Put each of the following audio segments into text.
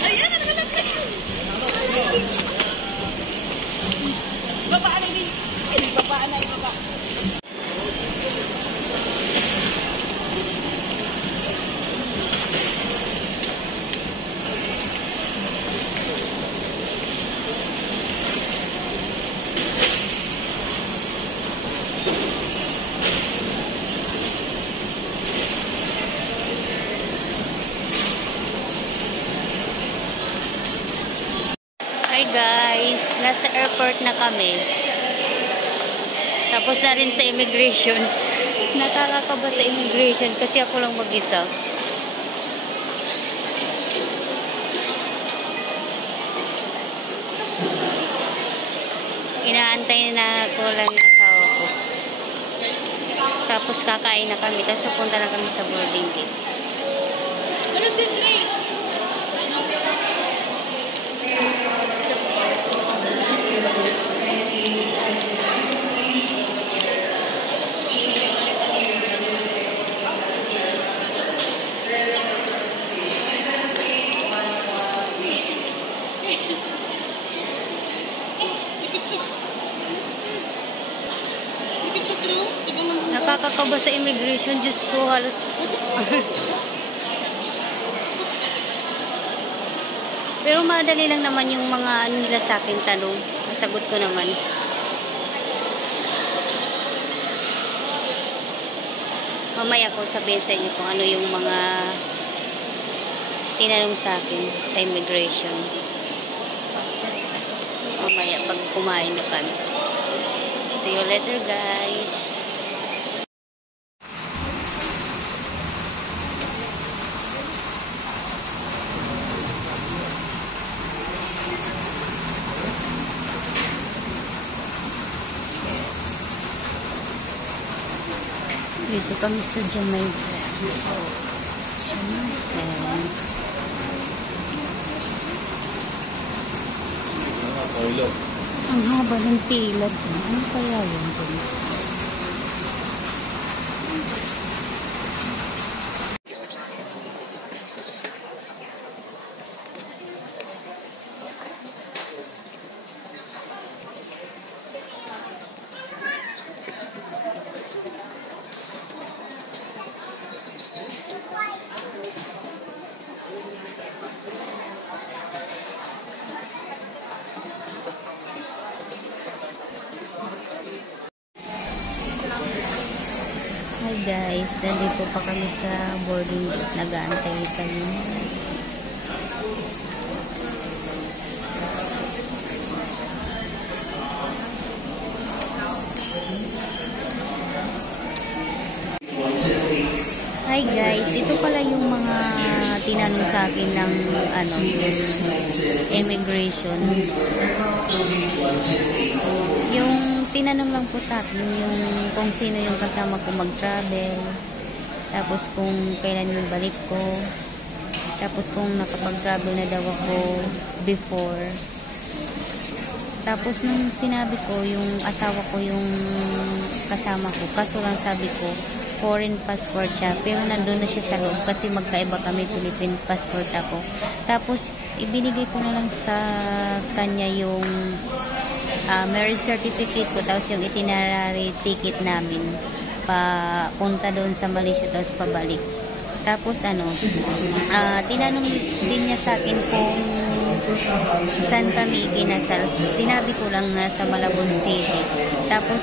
Ayan, nakalagay. Babaan na din. Babaan na, baba. Hi guys, nasa airport na kami. Tapos na rin sa immigration. Nakakakaba sa immigration kasi ako lang mag-isa. Inaantay na ko lang yung asawa ko. Tapos kakain na kami. Tapos punta na kami sa boarding gate. Alas yung drink. Nakakakaba sa immigration. Diyos ko, halos... Pero madali lang naman yung mga ano nila sa akin tanong. Nasagot ko naman. Mamaya ko sabihin sa inyo kung ano yung mga tinanong sa akin sa immigration. Mamaya pag kumain na kami. See you later guys. Dito kami sa Jamaica. Ang haba ng pila dyan. Ano kaya yun dyan? Hi guys, nandito pa kami sa boarding gate. Nag-aantay kami. Hi guys, ito pala yung mga tinanong sa akin ng ano, immigration. Yung tinanong lang po sa akin yung kung sino yung kasama ko mag-travel, tapos kung kailan yung balik ko, tapos kung nakapag-travel na daw ako before. Tapos nung sinabi ko yung asawa ko yung kasama ko, kaso lang sabi ko foreign passport siya, pero nandun na siya sa loob kasi magkaiba kami, Philippine passport ako. Tapos ibinigay ko na lang sa kanya yung marriage certificate ko, tapos yung itinerary ticket namin papunta doon sa Malaysia, tapos pabalik. Tapos ano, tinanong din niya sa akin kung saan kami ikinasal. Sinabi ko lang na sa Malabon City. Tapos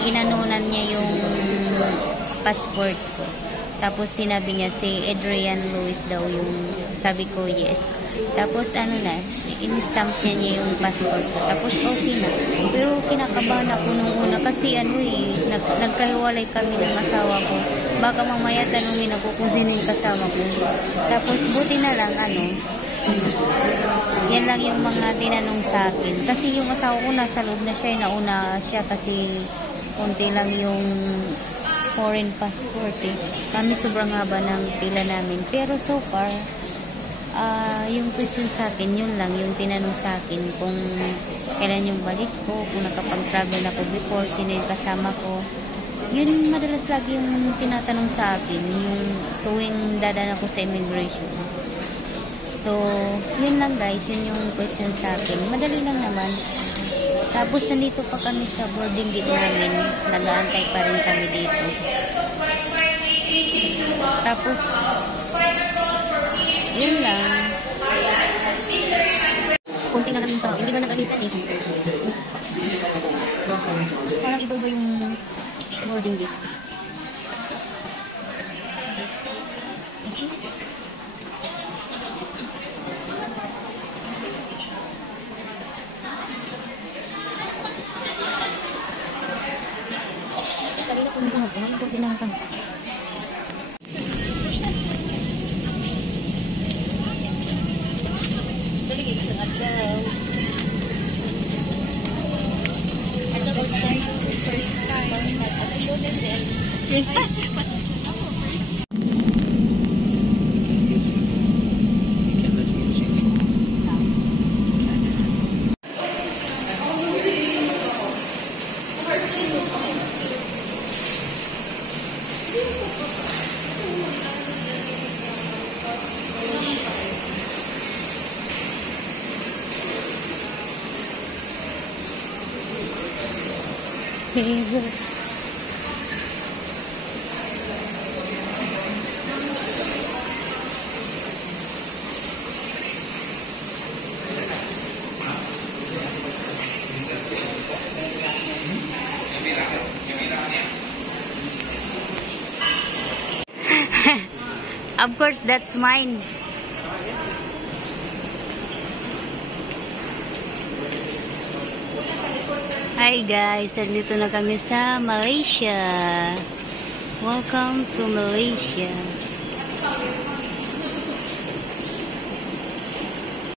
inanunan niya yung passport ko. Tapos sinabi niya si Adrian Lewis daw yung, sabi ko yes. Tapos ano na, in-stamp niya yung passport ko. Tapos okay na. Pero kinakabahan ako nung una kasi ano nagkahiwalay kami ng asawa ko. Baka mamaya tanungin ako kung sino yung kasama ko. Tapos buti na lang yan lang yung mga tinanong sa akin. Kasi yung asawa ko nasa loob na siya, nauna siya kasi konti lang yung foreign passport Kami sobrang haba ng pila namin. Pero so far, yung question sa akin, yun lang, yung tinanong sa akin kung kailan yung balik ko, kung nakapag-travel ako before, sino yung kasama ko. Yun yung madalas lagi yung tinatanong sa akin, yung tuwing dadaan ako sa immigration. So, yun lang guys, yun yung question sa akin. Madali lang naman. Tapos nandito pa kami sa boarding gate namin, nag-aantay pa rin kami dito. Tapos, yun lang. Kunti na kami tao, hindi ba nag-alisan eh? Parang iba ba yung boarding gate? Kanina po nito ngayon po tinang kami. Balik isang adlaw. Ano ba tayo first time? At ito din. Of course, that's mine. Hi guys, nandito na kami sa Malaysia. Welcome to Malaysia.